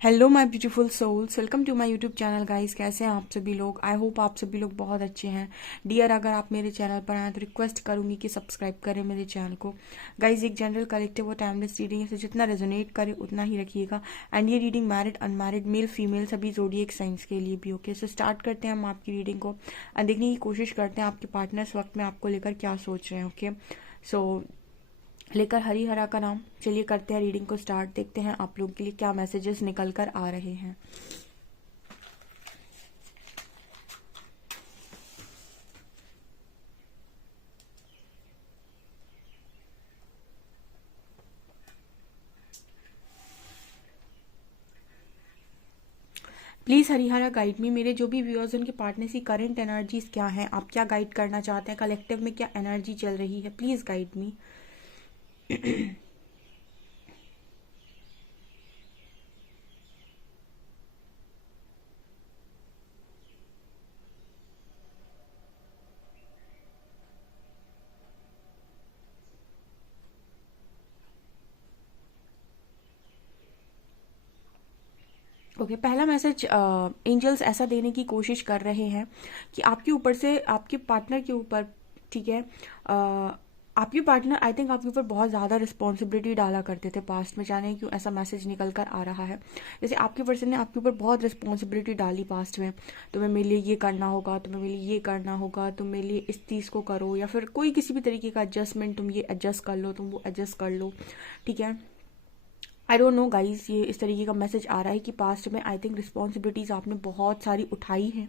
Hello my beautiful souls, welcome to my YouTube channel guys. कैसे हैं आप सभी लोग? आई होप आप सभी लोग बहुत अच्छे हैं। डियर, अगर आप मेरे चैनल पर आए तो रिक्वेस्ट करूंगी कि सब्सक्राइब करें मेरे चैनल को। गाइस, एक जनरल कलेक्टिव और टाइमलेस रीडिंग है, जितना रेजोनेट करे उतना ही रखिएगा। एंड ये reading married, unmarried, male, female सभी जोडिएक साइंस के लिए भी। ओके, सो स्टार्ट करते हैं हम आपकी रीडिंग को और देखने की कोशिश करते हैं आपके पार्टनर इस वक्त में आपको लेकर क्या सोच रहे हैं। ओके, सो लेकर हरी हरा का नाम। चलिए करते हैं रीडिंग को स्टार्ट। देखते हैं आप लोगों के लिए क्या मैसेजेस निकल कर आ रहे हैं। Please Harihara guide me. मेरे जो भी व्यूअर्स उनके पार्टनर की करंट एनर्जीज क्या हैं, आप क्या गाइड करना चाहते हैं, कलेक्टिव में क्या एनर्जी चल रही है, प्लीज गाइड मी। ओके, पहला मैसेज एंजल्स ऐसा देने की कोशिश कर रहे हैं कि आपके ऊपर से आपके पार्टनर के ऊपर, ठीक है, आपके पार्टनर आई थिंक आपके ऊपर बहुत ज़्यादा रिस्पॉन्सिबिलिटी डाला करते थे पास्ट में। जाने क्यों ऐसा मैसेज निकल कर आ रहा है। जैसे आपके पर्सन ने आपके ऊपर बहुत रिस्पॉन्सिबिलिटी डाली पास्ट में। तुम्हें मेरे लिए ये करना होगा, तुम्हें मेरे लिए ये करना होगा, तुम मेरे लिए इस चीज़ को करो, या फिर कोई किसी भी तरीके का एडजस्टमेंट, तुम ये एडजस्ट कर लो, तुम वो एडजस्ट कर लो, ठीक है। आई डोंट नो गाइज, ये इस तरीके का मैसेज आ रहा है कि पास्ट में आई थिंक रिस्पॉन्सिबिलिटीज आपने बहुत सारी उठाई हैं,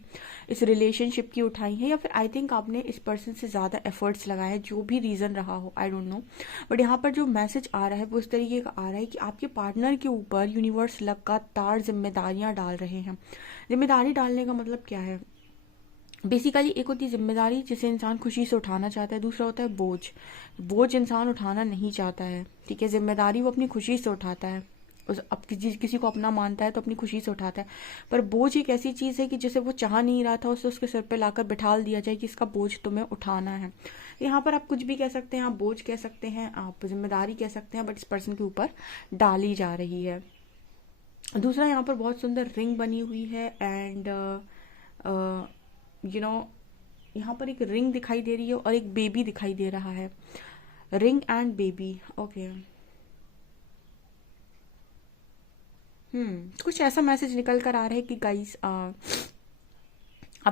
इस रिलेशनशिप की उठाई हैं, या फिर आई थिंक आपने इस पर्सन से ज़्यादा एफर्ट्स लगाए हैं, जो भी रीज़न रहा हो, आई डोंट नो। बट यहाँ पर जो मैसेज आ रहा है वो इस तरीके का आ रहा है कि आपके पार्टनर के ऊपर यूनिवर्स लगातार जिम्मेदारियाँ डाल रहे हैं। जिम्मेदारी डालने का मतलब क्या है? बेसिकली एक होती है जिम्मेदारी जिसे इंसान खुशी से उठाना चाहता है, दूसरा होता है बोझ। बोझ इंसान उठाना नहीं चाहता है, ठीक है। जिम्मेदारी वो अपनी खुशी से उठाता है। उस अब किसी को अपना मानता है तो अपनी खुशी से उठाता है। पर बोझ एक ऐसी चीज़ है कि जिसे वो चाह नहीं रहा था, उसे उसके सिर पे लाकर बिठाल दिया जाए कि इसका बोझ तुम्हें उठाना है। यहाँ पर आप कुछ भी कह सकते हैं, आप बोझ कह सकते हैं, आप जिम्मेदारी कह सकते हैं, बट इस पर्सन के ऊपर डाली जा रही है। दूसरा, यहाँ पर बहुत सुंदर रिंग बनी हुई है एंड यू नो यहाँ पर एक रिंग दिखाई दे रही है और एक बेबी दिखाई दे रहा है। Ring and baby, okay. कुछ ऐसा मैसेज निकल कर आ रहा है कि गाइस, आप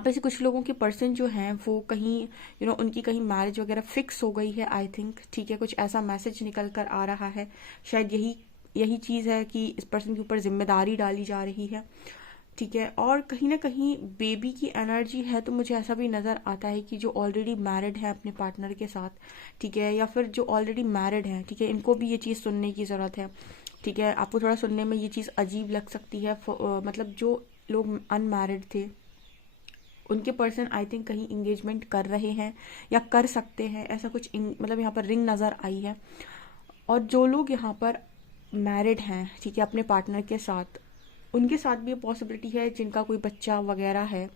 में से कुछ लोगों के पर्सन जो हैं वो कहीं उनकी कहीं मैरिज वगैरह फिक्स हो गई है, आई थिंक, ठीक है। कुछ ऐसा मैसेज निकल कर आ रहा है। शायद यही यही चीज़ है कि इस पर्सन के ऊपर जिम्मेदारी डाली जा रही है, ठीक है। और कहीं ना कहीं बेबी की एनर्जी है, तो मुझे ऐसा भी नज़र आता है कि जो ऑलरेडी मैरिड है अपने पार्टनर के साथ, ठीक है, या फिर जो ऑलरेडी मैरिड है, ठीक है, इनको भी ये चीज़ सुनने की ज़रूरत है, ठीक है। आपको थोड़ा सुनने में ये चीज़ अजीब लग सकती है, मतलब जो लोग अनमैरिड थे उनके पर्सन आई थिंक कहीं इंगेजमेंट कर रहे हैं या कर सकते हैं, ऐसा कुछ मतलब यहाँ पर रिंग नज़र आई है। और जो लोग यहाँ पर मैरिड हैं, ठीक है, अपने पार्टनर के साथ, उनके साथ भी ये पॉसिबिलिटी है जिनका कोई बच्चा वगैरह है,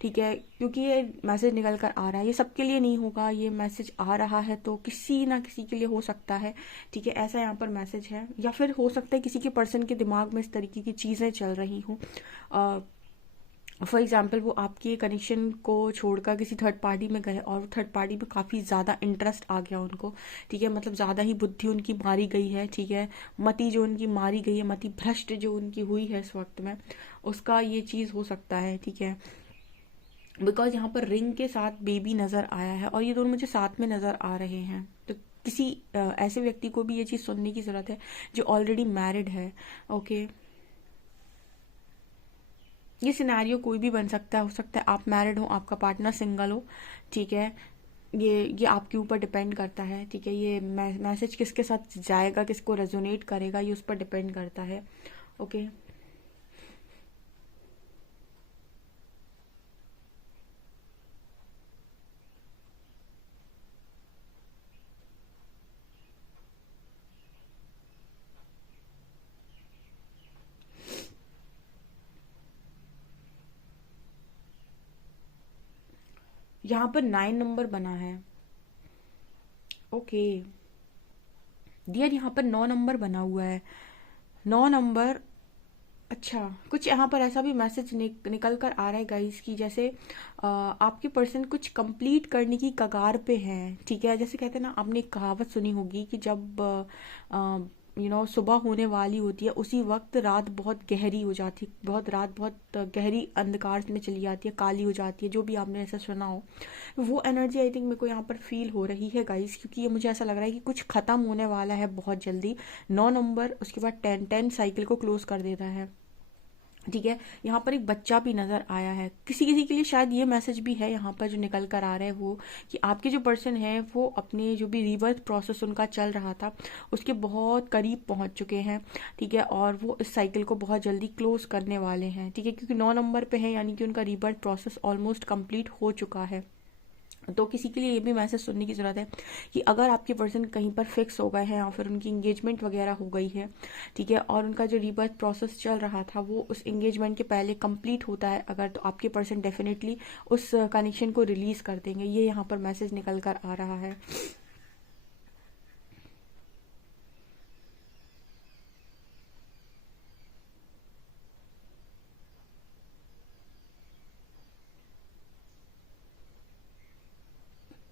ठीक है। क्योंकि ये मैसेज निकल कर आ रहा है, ये सबके लिए नहीं होगा, ये मैसेज आ रहा है तो किसी ना किसी के लिए हो सकता है, ठीक है। ऐसा यहाँ पर मैसेज है, या फिर हो सकता है किसी के पर्सन के दिमाग में इस तरीके की चीज़ें चल रही हों। फॉर एग्जाम्पल, वो आपके कनेक्शन को छोड़कर किसी थर्ड पार्टी में गए और थर्ड पार्टी में काफ़ी ज़्यादा इंटरेस्ट आ गया उनको, ठीक है। मतलब ज़्यादा ही बुद्धि उनकी मारी गई है, ठीक है। मति जो उनकी मारी गई है, मति भ्रष्ट जो उनकी हुई है इस वक्त में, उसका ये चीज़ हो सकता है, ठीक है। बिकॉज यहाँ पर रिंग के साथ बेबी नज़र आया है और ये दोनों मुझे साथ में नज़र आ रहे हैं, तो किसी ऐसे व्यक्ति को भी ये चीज़ सुनने की ज़रूरत है जो ऑलरेडी मैरिड है, ओके। ये सिनेरियो कोई भी बन सकता है, हो सकता है आप मैरिड हो, आपका पार्टनर सिंगल हो, ठीक है। ये आपके ऊपर डिपेंड करता है, ठीक है। ये मैसेज किसके साथ जाएगा, किसको रेजोनेट करेगा, ये उस पर डिपेंड करता है, ओके। यहाँ पर 9 नंबर बना है, ओके। डियर, यहाँ पर 9 नंबर बना हुआ है। 9 नंबर अच्छा, कुछ यहाँ पर ऐसा भी मैसेज निकल कर आ रहा है गाइस कि जैसे आपके पर्सन कुछ कंप्लीट करने की कगार पे हैं, ठीक है। जैसे कहते हैं ना, आपने एक कहावत सुनी होगी कि जब सुबह होने वाली होती है उसी वक्त रात बहुत गहरी हो जाती है, रात बहुत गहरी अंधकार में चली जाती है, काली हो जाती है, जो भी आपने ऐसा सुना हो। वो एनर्जी आई थिंक मेरे को यहाँ पर फील हो रही है गाइस, क्योंकि ये मुझे ऐसा लग रहा है कि कुछ खत्म होने वाला है बहुत जल्दी। 9 नंबर, उसके बाद 10 10 साइकिल को क्लोज कर देता है, ठीक है। यहाँ पर एक बच्चा भी नजर आया है, किसी किसी के लिए शायद ये मैसेज भी है यहाँ पर जो निकल कर आ रहा है वो, कि आपके जो पर्सन है वो अपने जो भी रिबर्थ प्रोसेस उनका चल रहा था उसके बहुत करीब पहुंच चुके हैं, ठीक है। और वो इस साइकिल को बहुत जल्दी क्लोज करने वाले हैं, ठीक है, क्योंकि 9 नंबर पे है, यानी कि उनका रिबर्थ प्रोसेस ऑलमोस्ट कंप्लीट हो चुका है। तो किसी के लिए ये भी मैसेज सुनने की ज़रूरत है कि अगर आपके पर्सन कहीं पर फिक्स हो गए हैं या फिर उनकी इंगेजमेंट वगैरह हो गई है, ठीक है, और उनका जो रीबर्थ प्रोसेस चल रहा था वो उस इंगेजमेंट के पहले कंप्लीट होता है अगर, तो आपके पर्सन डेफिनेटली उस कनेक्शन को रिलीज़ कर देंगे। ये यहाँ पर मैसेज निकल कर आ रहा है।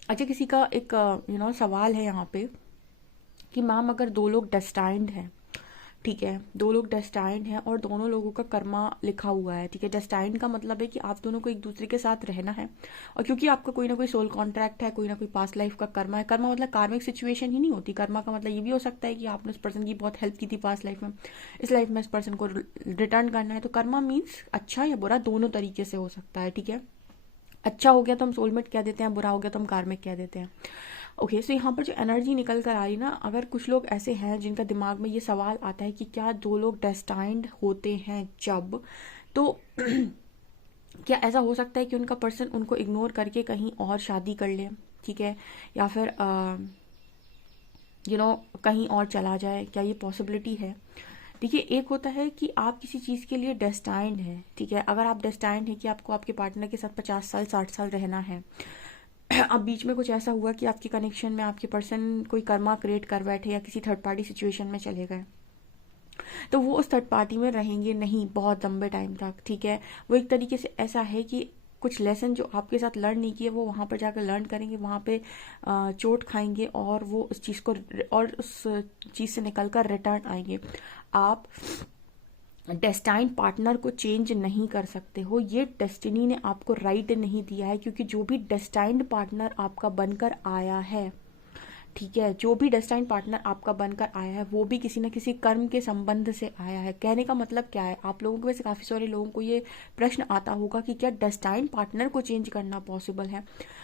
अच्छा, किसी का एक सवाल है यहाँ पे कि मैम अगर दो लोग डेस्टाइंड हैं, ठीक है, दो लोग डेस्टाइंड हैं और दोनों लोगों का कर्मा लिखा हुआ है, ठीक है। डेस्टाइंड का मतलब है कि आप दोनों को एक दूसरे के साथ रहना है, और क्योंकि आपका कोई ना कोई सोल कॉन्ट्रैक्ट है, कोई ना कोई पास्ट लाइफ का कर्मा है। कर्मा मतलब कार्मिक सिचुएशन ही नहीं होती, कर्मा का मतलब ये भी हो सकता है कि आपने उस पर्सन की बहुत हेल्प की थी पास्ट लाइफ में, इस लाइफ में इस पर्सन को रिटर्न करना है। तो कर्मा मीन्स अच्छा या बुरा दोनों तरीके से हो सकता है, ठीक है। अच्छा हो गया तो हम सोलमेट कह देते हैं, बुरा हो गया तो हम कार्मिक कह देते हैं। ओके, सो यहाँ पर जो एनर्जी निकल कर आ रही ना, अगर कुछ लोग ऐसे हैं जिनका दिमाग में ये सवाल आता है कि क्या दो लोग डेस्टाइंड होते हैं जब, तो क्या ऐसा हो सकता है कि उनका पर्सन उनको इग्नोर करके कहीं और शादी कर ले, ठीक है, या फिर कहीं और चला जाए, क्या ये पॉसिबिलिटी है? देखिए, एक होता है कि आप किसी चीज़ के लिए डेस्टाइंड हैं, ठीक है। अगर आप डेस्टाइंड हैं कि आपको आपके पार्टनर के साथ 50 साल 60 साल रहना है, अब बीच में कुछ ऐसा हुआ कि आपके कनेक्शन में आपके पर्सन कोई कर्मा क्रिएट कर बैठे या किसी थर्ड पार्टी सिचुएशन में चले गए, तो वो उस थर्ड पार्टी में रहेंगे नहीं बहुत लंबे टाइम तक, ठीक है। वो एक तरीके से ऐसा है कि कुछ लेसन जो आपके साथ लर्न नहीं किए वो वहाँ पर जाकर लर्न करेंगे, वहाँ पे चोट खाएंगे और वो उस चीज़ को और उस चीज़ से निकल कर रिटर्न आएंगे। आप डेस्टाइन पार्टनर को चेंज नहीं कर सकते हो, ये डेस्टिनी ने आपको राइट नहीं दिया है, क्योंकि जो भी डेस्टाइंड पार्टनर आपका बनकर आया है, ठीक है, जो भी डेस्टाइन पार्टनर आपका बनकर आया है वो भी किसी न किसी कर्म के संबंध से आया है। कहने का मतलब क्या है, आप लोगों को, वैसे काफ़ी सारे लोगों को ये प्रश्न आता होगा कि क्या डेस्टाइन पार्टनर को चेंज करना पॉसिबल है।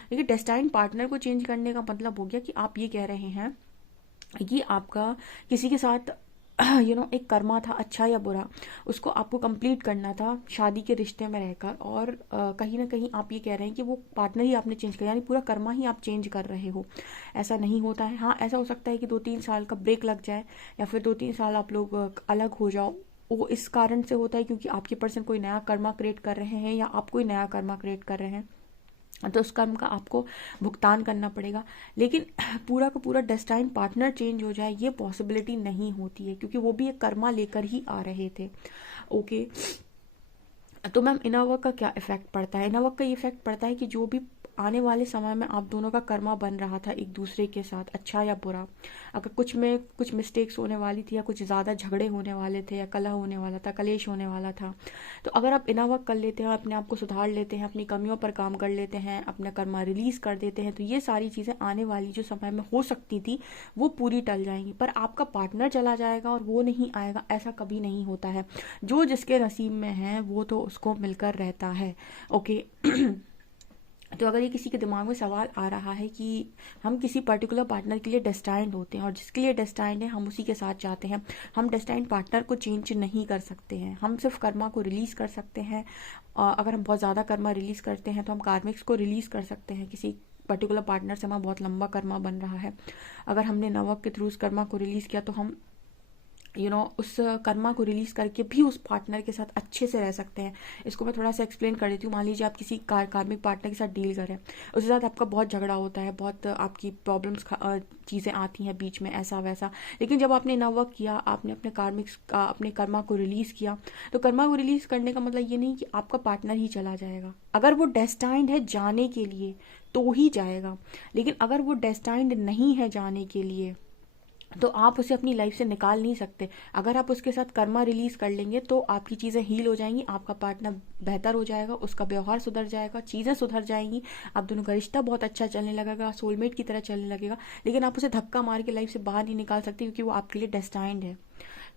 देखिए, डेस्टाइन पार्टनर को चेंज करने का मतलब हो गया कि आप ये कह रहे हैं कि आपका किसी के साथ एक कर्मा था, अच्छा या बुरा, उसको आपको कंप्लीट करना था शादी के रिश्ते में रहकर, और कहीं ना कहीं आप ये कह रहे हैं कि वो पार्टनर ही आपने चेंज किया, यानी पूरा कर्मा ही आप चेंज कर रहे हो। ऐसा नहीं होता है। हाँ, ऐसा हो सकता है कि 2-3 साल का ब्रेक लग जाए, या फिर 2-3 साल आप लोग अलग हो जाओ। वो इस कारण से होता है क्योंकि आपके पर्सन कोई नया कर्मा क्रिएट कर रहे हैं या आप कोई नया कर्मा क्रिएट कर रहे हैं, तो उस कर्म का आपको भुगतान करना पड़ेगा। लेकिन पूरा का पूरा डेस्टाइन पार्टनर चेंज हो जाए ये पॉसिबिलिटी नहीं होती है, क्योंकि वो भी एक कर्मा लेकर ही आ रहे थे। ओके, तो मैम इनर वर्क का क्या इफेक्ट पड़ता है? इनर वर्क का ये इफेक्ट पड़ता है कि जो भी आने वाले समय में आप दोनों का कर्मा बन रहा था एक दूसरे के साथ, अच्छा या बुरा, अगर कुछ में कुछ मिस्टेक्स होने वाली थी या कुछ ज़्यादा झगड़े होने वाले थे या कलह होने वाला था, कलेश होने वाला था, तो अगर आप इनर वर्क कर लेते हैं, अपने आप को सुधार लेते हैं, अपनी कमियों पर काम कर लेते हैं, अपना कर्मा रिलीज कर देते हैं, तो ये सारी चीज़ें आने वाली जो समय में हो सकती थी वो पूरी टल जाएंगी। पर आपका पार्टनर चला जाएगा और वो नहीं आएगा, ऐसा कभी नहीं होता है। जो जिसके नसीब में है वो तो उसको मिलकर रहता है। ओके तो अगर ये किसी के दिमाग में सवाल आ रहा है कि हम किसी पर्टिकुलर पार्टनर के लिए डेस्टाइंड होते हैं और जिसके लिए डेस्टाइंड है हम उसी के साथ जाते हैं, हम डेस्टाइंड पार्टनर को चेंज नहीं कर सकते हैं, हम सिर्फ कर्मा को रिलीज कर सकते हैं। अगर हम बहुत ज़्यादा कर्मा रिलीज करते हैं तो हम कार्मिक्स को रिलीज कर सकते हैं। किसी पर्टिकुलर पार्टनर से हमारा बहुत लंबा कर्मा बन रहा है, अगर हमने नवक के थ्रू उस कर्मा को रिलीज किया तो हम उस कर्मा को रिलीज करके भी उस पार्टनर के साथ अच्छे से रह सकते हैं। इसको मैं थोड़ा सा एक्सप्लेन कर देती हूँ। मान लीजिए आप किसी कार्मिक पार्टनर के साथ डील करें, उसके साथ आपका बहुत झगड़ा होता है, बहुत आपकी प्रॉब्लम्स चीज़ें आती हैं बीच में, ऐसा वैसा। लेकिन जब आपने ना वर्क किया, आपने अपने अपने कर्मा को रिलीज किया, तो कर्मा को रिलीज करने का मतलब ये नहीं कि आपका पार्टनर ही चला जाएगा। अगर वो डेस्टाइंड है जाने के लिए तो ही जाएगा, लेकिन अगर वो डेस्टाइंड नहीं है जाने के लिए तो आप उसे अपनी लाइफ से निकाल नहीं सकते। अगर आप उसके साथ कर्मा रिलीज कर लेंगे तो आपकी चीज़ें हील हो जाएंगी, आपका पार्टनर बेहतर हो जाएगा, उसका व्यवहार सुधर जाएगा, चीज़ें सुधर जाएंगी, आप दोनों का रिश्ता बहुत अच्छा चलने लगेगा, सोलमेट की तरह चलने लगेगा। लेकिन आप उसे धक्का मार के लाइफ से बाहर नहीं निकाल सकते, क्योंकि वो आपके लिए डेस्टाइंड है।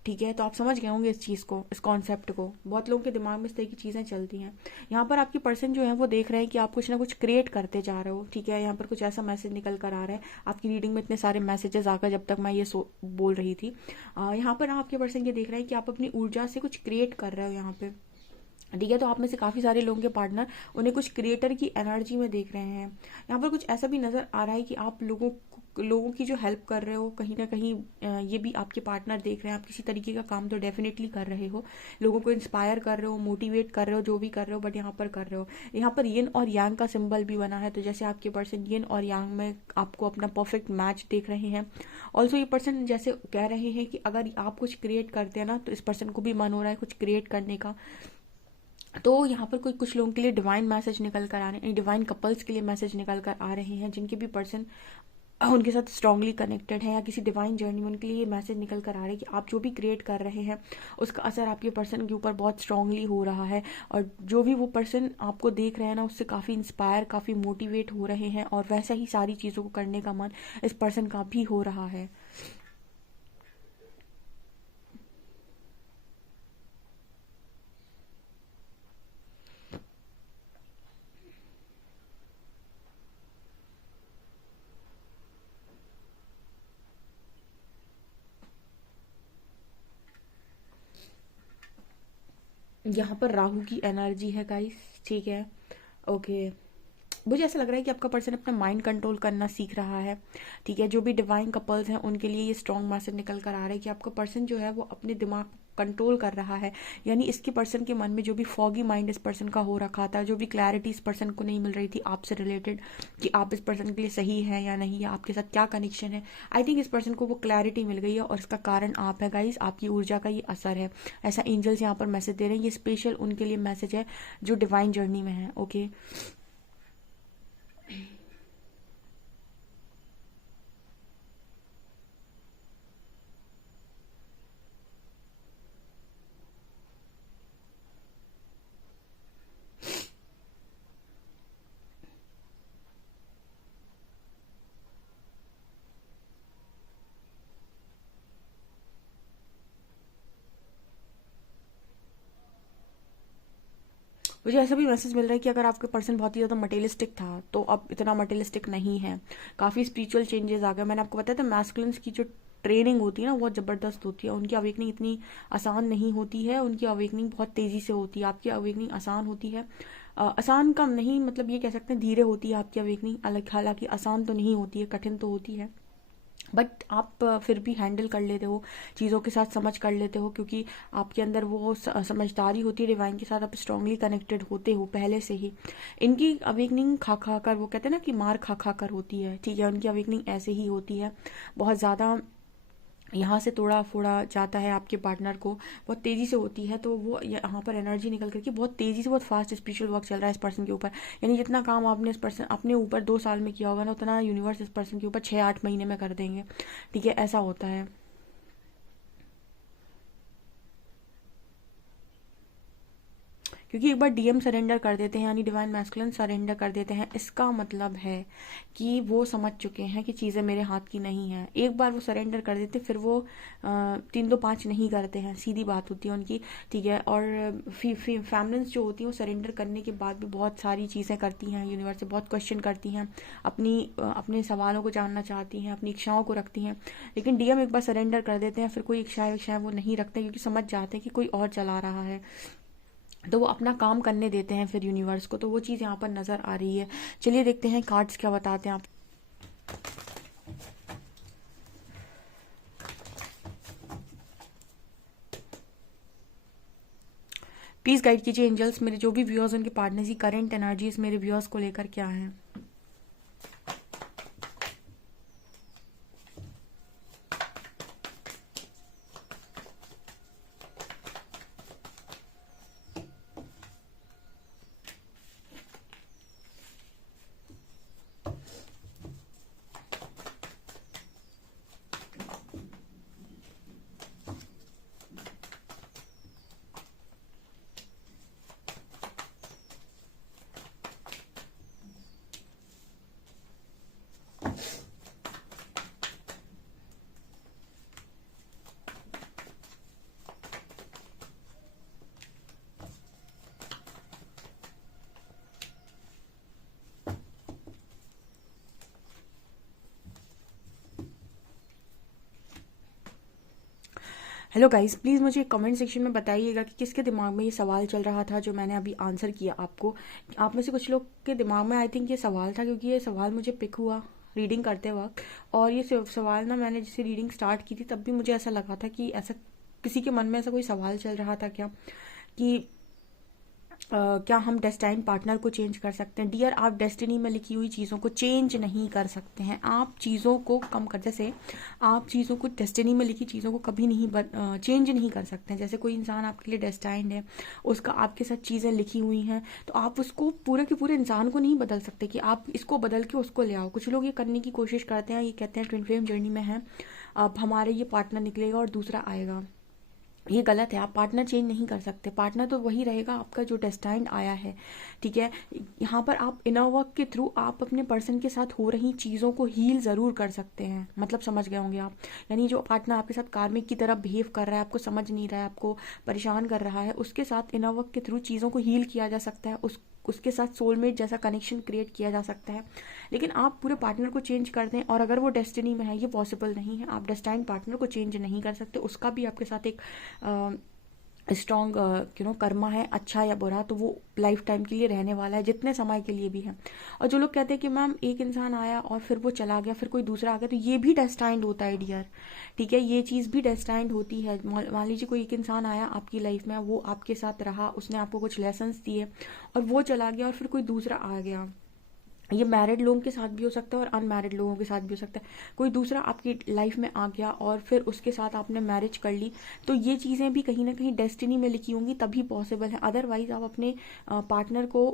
ठीक है, तो आप समझ गए होंगे इस चीज़ को, इस कॉन्सेप्ट को। बहुत लोगों के दिमाग में इस तरह की चीज़ें चलती हैं। यहाँ पर आपकी पर्सन जो है वो देख रहे हैं कि आप कुछ ना कुछ क्रिएट करते जा रहे हो। ठीक है, यहाँ पर कुछ ऐसा मैसेज निकल कर आ रहा है। आपकी रीडिंग में इतने सारे मैसेजेस आकर जब तक मैं ये बोल रही थी, यहाँ पर आपके पर्सन ये देख रहे हैं कि आप अपनी ऊर्जा से कुछ क्रिएट कर रहे हो यहाँ पे। ठीक है, तो आप में से काफ़ी सारे लोगों के पार्टनर उन्हें कुछ क्रिएटर की एनर्जी में देख रहे हैं। यहाँ पर कुछ ऐसा भी नज़र आ रहा है कि आप लोगों की जो हेल्प कर रहे हो, कहीं ना कहीं ये भी आपके पार्टनर देख रहे हैं। आप किसी तरीके का काम तो डेफिनेटली कर रहे हो, लोगों को इंस्पायर कर रहे हो, मोटिवेट कर रहे हो, जो भी कर रहे हो, बट यहाँ पर कर रहे हो। यहाँ पर यिन और यांग का सिंबल भी बना है, तो जैसे आपके पर्सन यिन और यांग में आपको अपना परफेक्ट मैच देख रहे हैं। ऑल्सो ये पर्सन जैसे कह रहे हैं कि अगर आप कुछ क्रिएट करते हैं ना, तो इस पर्सन को भी मन हो रहा है कुछ क्रिएट करने का। तो यहाँ पर कुछ लोगों के लिए डिवाइन मैसेज निकल कर आ रहे हैं, डिवाइन कपल्स के लिए मैसेज निकल कर आ रहे हैं, जिनके भी पर्सन उनके साथ स्ट्रांगली कनेक्टेड है या किसी डिवाइन जर्नी में, उनके लिए ये मैसेज निकल कर आ रहा है कि आप जो भी क्रिएट कर रहे हैं उसका असर आपके पर्सन के ऊपर बहुत स्ट्रांगली हो रहा है। और जो भी वो पर्सन आपको देख रहे हैं ना, उससे काफ़ी इंस्पायर, काफ़ी मोटिवेट हो रहे हैं, और वैसा ही सारी चीज़ों को करने का मन इस पर्सन का भी हो रहा है। यहाँ पर राहु की एनर्जी है गाइस। ठीक है, ओके। मुझे ऐसा लग रहा है कि आपका पर्सन अपना माइंड कंट्रोल करना सीख रहा है। ठीक है, जो भी डिवाइन कपल्स हैं उनके लिए ये स्ट्रॉन्ग मैसेज निकल कर आ रहा है कि आपका पर्सन जो है वो अपने दिमाग को कंट्रोल कर रहा है। यानी इसके पर्सन के मन में जो भी फॉगी माइंड इस पर्सन का हो रखा था, जो भी क्लैरिटी इस पर्सन को नहीं मिल रही थी आपसे रिलेटेड, कि आप इस पर्सन के लिए सही है या नहीं, या आपके साथ क्या कनेक्शन है, आई थिंक इस पर्सन को वो क्लैरिटी मिल गई है, और इसका कारण आप है गाइस, आपकी ऊर्जा का ये असर है। ऐसा एंजल्स यहाँ पर मैसेज दे रहे हैं, ये स्पेशल उनके लिए मैसेज है जो डिवाइन जर्नी में है। ओके, मुझे ऐसा भी मैसेज मिल रहा है कि अगर आपका पर्सन बहुत ही ज़्यादा मटेरियलिस्टिक था तो अब इतना मटेरियलिस्टिक नहीं है, काफ़ी स्पिरिचुअल चेंजेस आ गए। मैंने आपको बताया था मैस्कुलिन्स की जो ट्रेनिंग होती है ना, बहुत ज़बरदस्त होती है। उनकी अवेकनिंग इतनी आसान नहीं होती है, उनकी अवेकनिंग बहुत तेज़ी से होती है। आपकी अवेकनिंग आसान होती है, आसान कम नहीं, मतलब ये कह सकते हैं धीरे होती है आपकी अवेकनिंग। अलग हालांकि आसान तो नहीं होती है, कठिन तो होती है, बट आप फिर भी हैंडल कर लेते हो चीज़ों के साथ, समझ कर लेते हो, क्योंकि आपके अंदर वो समझदारी होती है, डिवाइन के साथ आप स्ट्रांगली कनेक्टेड होते हो पहले से ही। इनकी अवेकनिंग खा खा कर, वो कहते हैं ना कि मार खा खा कर होती है। ठीक है, उनकी अवेकनिंग ऐसे ही होती है, बहुत ज़्यादा यहाँ से तोड़ा फोड़ा जाता है आपके पार्टनर को, बहुत तेज़ी से होती है। तो वो यहाँ पर एनर्जी निकल करके बहुत तेज़ी से, बहुत फास्ट स्पिरिचुअल वर्क चल रहा है इस पर्सन के ऊपर। यानी जितना काम आपने इस पर्सन अपने ऊपर 2 साल में किया होगा ना, उतना यूनिवर्स इस पर्सन के ऊपर 6-8 महीने में कर देंगे। ठीक है, ऐसा होता है। क्योंकि एक बार डीएम सरेंडर कर देते हैं, यानी डिवाइन मैस्कुलिन सरेंडर कर देते हैं, इसका मतलब है कि वो समझ चुके हैं कि चीज़ें मेरे हाथ की नहीं हैं। एक बार वो सरेंडर कर देते, फिर वो 3-2-5 नहीं करते हैं, सीधी बात होती है उनकी। ठीक है, और फैमिलीज जो होती हैं वो सरेंडर करने के बाद भी बहुत सारी चीज़ें करती हैं, यूनिवर्स से बहुत क्वेश्चन करती हैं, अपने सवालों को जानना चाहती हैं, अपनी इच्छाओं को रखती हैं। लेकिन डीएम एक बार सरेंडर कर देते हैं, फिर कोई इच्छाएं वो नहीं रखते, क्योंकि समझ जाते हैं कि कोई और चला रहा है, तो वो अपना काम करने देते हैं फिर यूनिवर्स को। तो वो चीज़ यहाँ पर नज़र आ रही है। चलिए देखते हैं कार्ड्स क्या बताते हैं आप। प्लीज गाइड कीजिए एंजल्स, मेरे जो भी व्यूअर्स उनके पार्टनर्स की करंट एनर्जीज मेरे व्यूअर्स को लेकर क्या है। हेलो गाइस, प्लीज़ मुझे कमेंट सेक्शन में बताइएगा कि किसके दिमाग में ये सवाल चल रहा था जो मैंने अभी आंसर किया आपको। आप में से कुछ लोग के दिमाग में आई थिंक ये सवाल था, क्योंकि ये सवाल मुझे पिक हुआ रीडिंग करते वक्त। और ये सवाल ना, मैंने जैसे रीडिंग स्टार्ट की थी तब भी मुझे ऐसा लगा था कि ऐसा किसी के मन में ऐसा कोई सवाल चल रहा था क्या, कि क्या हम डेस्टाइन पार्टनर को चेंज कर सकते हैं। डियर, आप डेस्टिनी में लिखी हुई चीज़ों को चेंज नहीं कर सकते हैं। आप चीज़ों को कम कर, जैसे आप चीज़ों को, डेस्टिनी में लिखी चीज़ों को कभी नहीं चेंज नहीं कर सकते हैं। जैसे कोई इंसान आपके लिए डेस्टाइंड है, उसका आपके साथ चीज़ें लिखी हुई हैं, तो आप उसको पूरे के पूरे इंसान को नहीं बदल सकते कि आप इसको बदल के उसको ले आओ। कुछ लोग ये करने की कोशिश करते हैं, ये कहते हैं ट्विन फ्लेम जर्नी में है, अब हमारे ये पार्टनर निकलेगा और दूसरा आएगा। ये गलत है। आप पार्टनर चेंज नहीं कर सकते। पार्टनर तो वही रहेगा आपका जो डेस्टाइंड आया है, ठीक है। यहाँ पर आप इनर वर्क के थ्रू आप अपने पर्सन के साथ हो रही चीज़ों को हील ज़रूर कर सकते हैं। मतलब समझ गए होंगे आप। यानी जो पार्टनर आपके साथ कार्मिक की तरह बिहेव कर रहा है, आपको समझ नहीं रहा है, आपको परेशान कर रहा है, उसके साथ इनर वर्क के थ्रू चीज़ों को हील किया जा सकता है। उसके साथ सोलमेट जैसा कनेक्शन क्रिएट किया जा सकता है। लेकिन आप पूरे पार्टनर को चेंज कर दें, और अगर वो डेस्टिनी में है, ये पॉसिबल नहीं है। आप डेस्टाइन पार्टनर को चेंज नहीं कर सकते। उसका भी आपके साथ एक स्ट्रॉन्ग कर्मा है, अच्छा या बुरा, तो वो लाइफ टाइम के लिए रहने वाला है, जितने समय के लिए भी है। और जो लोग कहते हैं कि मैम एक इंसान आया और फिर वो चला गया, फिर कोई दूसरा आ गया, तो ये भी डेस्टाइंड होता है डियर, ठीक है। ये चीज़ भी डेस्टाइंड होती है। मान लीजिए कोई एक इंसान आया आपकी लाइफ में, वो आपके साथ रहा, उसने आपको कुछ लेसन्स दिए और वो चला गया, और फिर कोई दूसरा आ गया। ये मैरिड लोगों के साथ भी हो सकता है और अनमैरिड लोगों के साथ भी हो सकता है। कोई दूसरा आपकी लाइफ में आ गया और फिर उसके साथ आपने मैरिज कर ली, तो ये चीज़ें भी कहीं ना कहीं डेस्टिनी में लिखी होंगी, तभी पॉसिबल है। अदरवाइज आप अपने पार्टनर को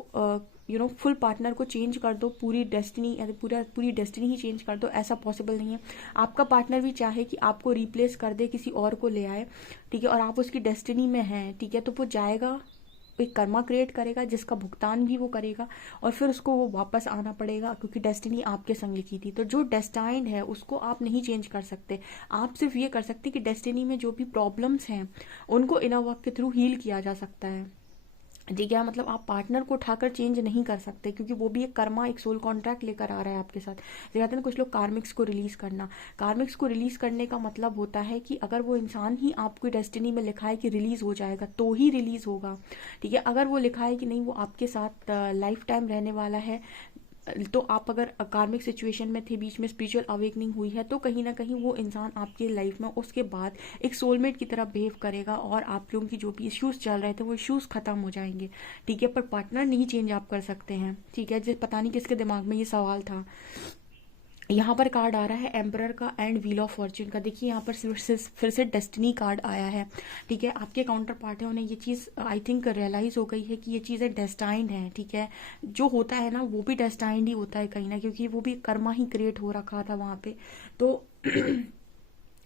फुल पार्टनर को चेंज कर दो, पूरी डेस्टिनी या पूरी डेस्टिनी ही चेंज कर दो, ऐसा पॉसिबल नहीं है। आपका पार्टनर भी चाहे कि आपको रिप्लेस कर दे, किसी और को ले आए, ठीक है, और आप उसकी डेस्टिनी में हैं, ठीक है, तो वो जाएगा, एक कर्मा क्रिएट करेगा जिसका भुगतान भी वो करेगा, और फिर उसको वो वापस आना पड़ेगा, क्योंकि डेस्टिनी आपके संग लिखी थी। तो जो डेस्टाइंड है उसको आप नहीं चेंज कर सकते। आप सिर्फ ये कर सकते कि डेस्टिनी में जो भी प्रॉब्लम्स हैं उनको इनर वर्क के थ्रू हील किया जा सकता है, ठीक है। मतलब आप पार्टनर को उठाकर चेंज नहीं कर सकते, क्योंकि वो भी एक कर्मा, एक सोल कॉन्ट्रैक्ट लेकर आ रहा है आपके साथ। कहते हैं ना कुछ लोग, कार्मिक्स को रिलीज करना। कार्मिक्स को रिलीज करने का मतलब होता है कि अगर वो इंसान ही आपकी डेस्टिनी में लिखा है कि रिलीज हो जाएगा, तो ही रिलीज होगा, ठीक है। अगर वो लिखा है कि नहीं, वो आपके साथ लाइफ टाइम रहने वाला है, तो आप अगर कार्मिक सिचुएशन में थे, बीच में स्पिरिचुअल अवेकनिंग हुई है, तो कहीं ना कहीं वो इंसान आपकी लाइफ में उसके बाद एक सोलमेट की तरह बिहेव करेगा, और आप लोगों की जो भी इश्यूज चल रहे थे वो इश्यूज खत्म हो जाएंगे, ठीक है। पर पार्टनर नहीं चेंज आप कर सकते हैं, ठीक है। जिस पता नहीं किसके दिमाग में ये सवाल था। यहाँ पर कार्ड आ रहा है एम्परर का एंड व्हील ऑफ फॉर्च्यून का। देखिए यहाँ पर फिर से डेस्टिनी कार्ड आया है, ठीक है। आपके काउंटर पार्ट है, उन्हें ये चीज़ आई थिंक रियलाइज हो गई है कि ये चीज़ें डेस्टाइंड हैं, ठीक है। जो होता है ना वो भी डेस्टाइंड ही होता है कहीं ना, क्योंकि वो भी कर्मा ही क्रिएट हो रखा था वहाँ पे। तो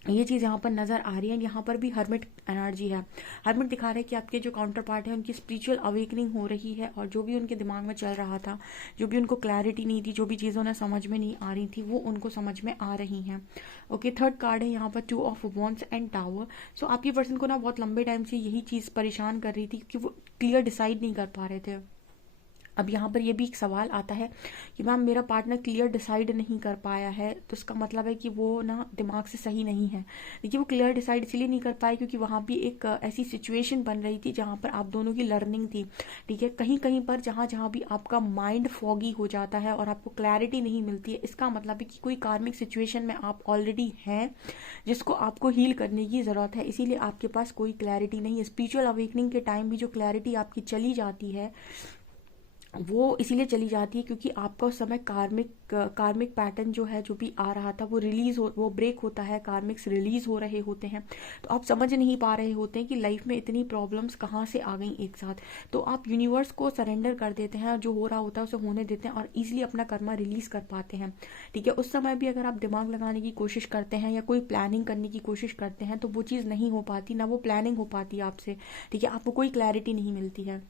ये चीज़ यहाँ पर नज़र आ रही है। यहाँ पर भी हर्मिट एनर्जी है। हर्मिट दिखा रहे हैं कि आपके जो काउंटर पार्ट है उनकी स्पिरिचुअल अवेकनिंग हो रही है, और जो भी उनके दिमाग में चल रहा था, जो भी उनको क्लैरिटी नहीं थी, जो भी चीज़ें उन्हें समझ में नहीं आ रही थी, वो उनको समझ में आ रही हैं। ओके, थर्ड कार्ड है यहाँ पर two of wands and tower. So आपके पर्सन को ना बहुत लंबे टाइम से यही चीज़ परेशान कर रही थी, कि वो क्लियर डिसाइड नहीं कर पा रहे थे। अब यहाँ पर ये भी एक सवाल आता है कि मैम मेरा पार्टनर क्लियर डिसाइड नहीं कर पाया है, तो इसका मतलब है कि वो ना दिमाग से सही नहीं है। देखिए वो क्लियर डिसाइड इसलिए नहीं कर पाए क्योंकि वहाँ भी एक ऐसी सिचुएशन बन रही थी जहाँ पर आप दोनों की लर्निंग थी, ठीक है। कहीं कहीं पर जहाँ जहाँ भी आपका माइंड फॉगी हो जाता है और आपको क्लैरिटी नहीं मिलती है, इसका मतलब है कि कोई कार्मिक सिचुएशन में आप ऑलरेडी हैं जिसको आपको हील करने की ज़रूरत है, इसीलिए आपके पास कोई क्लैरिटी नहीं है। स्पिरिचुअल अवेकनिंग के टाइम भी जो क्लैरिटी आपकी चली जाती है वो इसीलिए चली जाती है क्योंकि आपका उस समय कार्मिक पैटर्न जो है, जो भी आ रहा था वो ब्रेक होता है, कार्मिक्स रिलीज हो रहे होते हैं। तो आप समझ नहीं पा रहे होते हैं कि लाइफ में इतनी प्रॉब्लम्स कहाँ से आ गई एक साथ। तो आप यूनिवर्स को सरेंडर कर देते हैं, जो हो रहा होता है उसे होने देते हैं और ईजिली अपना कर्मा रिलीज कर पाते हैं, ठीक है। उस समय भी अगर आप दिमाग लगाने की कोशिश करते हैं या कोई प्लानिंग करने की कोशिश करते हैं तो वो चीज़ नहीं हो पाती, ना वो प्लानिंग हो पाती आपसे, ठीक है। आपको कोई क्लैरिटी नहीं मिलती है,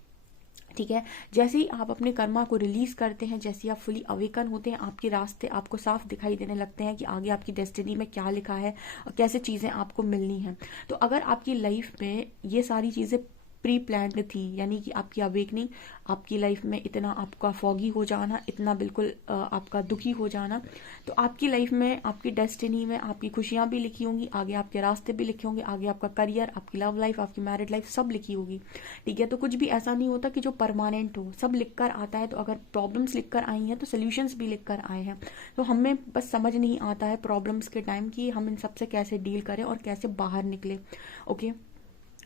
ठीक है। जैसे ही आप अपने कर्मा को रिलीज करते हैं, जैसे ही आप फुली अवेकन होते हैं, आपके रास्ते आपको साफ दिखाई देने लगते हैं कि आगे आपकी डेस्टिनी में क्या लिखा है और कैसे चीज़ें आपको मिलनी हैं। तो अगर आपकी लाइफ में ये सारी चीज़ें प्री प्लान्ड थी, यानी कि आपकी अवेकनिंग, आपकी लाइफ में इतना आपका फॉगी हो जाना, इतना बिल्कुल आपका दुखी हो जाना, तो आपकी लाइफ में, आपकी डेस्टिनी में आपकी खुशियां भी लिखी होंगी, आगे आपके रास्ते भी लिखे होंगे, आगे आपका करियर, आपकी लव लाइफ, आपकी मैरिड लाइफ सब लिखी होगी, ठीक है। तो कुछ भी ऐसा नहीं होता कि जो परमानेंट हो, सब लिख कर आता है। तो अगर प्रॉब्लम्स लिख कर आई हैं तो सोल्यूशंस भी लिख कर आए हैं। तो हमें बस समझ नहीं आता है प्रॉब्लम्स के टाइम कि हम इन सबसे कैसे डील करें और कैसे बाहर निकले, ओके।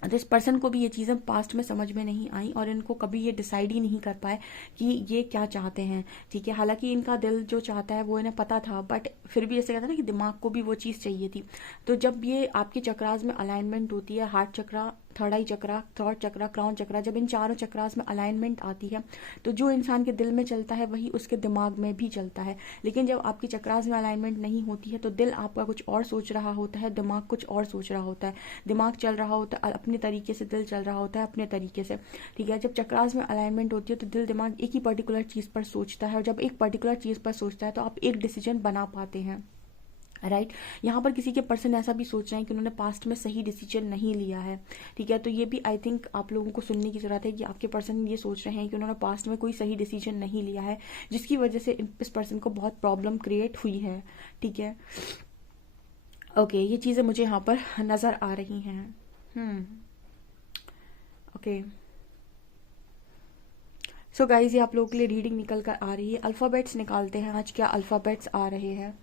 तो इस पर्सन को भी ये चीज़ें पास्ट में समझ में नहीं आई और इनको कभी ये डिसाइड ही नहीं कर पाए कि ये क्या चाहते हैं, ठीक है। हालांकि इनका दिल जो चाहता है वो इन्हें पता था, बट फिर भी जैसे कहते हैं ना कि दिमाग को भी वो चीज़ चाहिए थी। तो जब ये आपके चक्रास में अलाइनमेंट होती है, हार्ट चक्रा, थर्ड आई चक्रा, थॉट चक्रा, क्राउन चक्रा, जब इन चारों चक्रास में अलाइनमेंट आती है तो जो इंसान के दिल में चलता है वही उसके दिमाग में भी चलता है। लेकिन जब आपकी चक्रास में अलाइनमेंट नहीं होती है तो दिल आपका कुछ और सोच रहा होता है, दिमाग कुछ और सोच रहा होता है। दिमाग चल रहा होता है अपने तरीके से, दिल चल रहा होता है अपने तरीके से, ठीक है। जब चक्रास में अलाइनमेंट होती है तो दिल दिमाग एक ही पर्टिकुलर चीज़ पर सोचता है और जब एक पर्टिकुलर चीज़ पर सोचता है तो आप एक डिसीजन बना पाते हैं, राइट। यहाँ पर किसी के पर्सन ऐसा भी सोच रहे हैं कि उन्होंने पास्ट में सही डिसीजन नहीं लिया है, ठीक है। तो ये भी आई थिंक आप लोगों को सुनने की जरूरत है कि आपके पर्सन ये सोच रहे हैं कि उन्होंने पास्ट में कोई सही डिसीजन नहीं लिया है, जिसकी वजह से इस पर्सन को बहुत प्रॉब्लम क्रिएट हुई है, ठीक है। ओके, ये चीज़ें मुझे यहाँ पर नज़र आ रही हैं। ओके, सो गाइज, ये आप लोगों के लिए रीडिंग निकल कर आ रही है। अल्फ़ाबेट्स निकालते हैं आज, क्या अल्फ़ाबेट्स आ रहे हैं।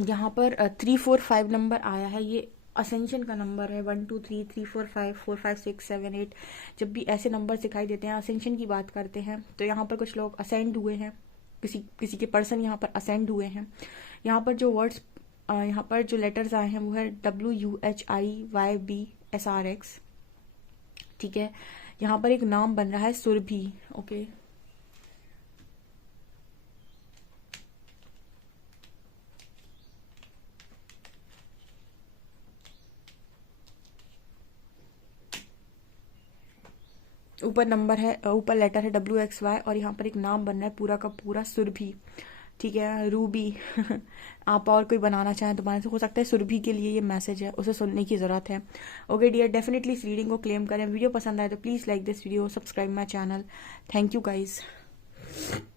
यहाँ पर 3 4 5 नंबर आया है, ये असेंशन का नंबर है। 1 2 3 3 4 5 4 5 6 7 8। जब भी ऐसे नंबर दिखाई देते हैं, असेंशन की बात करते हैं, तो यहाँ पर कुछ लोग असेंड हुए हैं, किसी के पर्सन यहाँ पर असेंड हुए हैं। यहाँ पर जो वर्ड्स, यहाँ पर जो लेटर्स आए हैं वो है WUHIYBSRX, ठीक है। यहाँ पर एक नाम बन रहा है सुरभि, ओके। ऊपर नंबर है, ऊपर लेटर है WXY और यहाँ पर एक नाम बन रहा है पूरा का पूरा सुरभि, ठीक है। रूबी आप और कोई बनाना चाहें तो बना, हो सकता है सुरभि के लिए ये मैसेज है, उसे सुनने की ज़रूरत है। ओके डियर, डेफिनेटली इस रीडिंग को क्लेम करें। वीडियो पसंद आए तो please like this video, subscribe my channel. Thank you guys.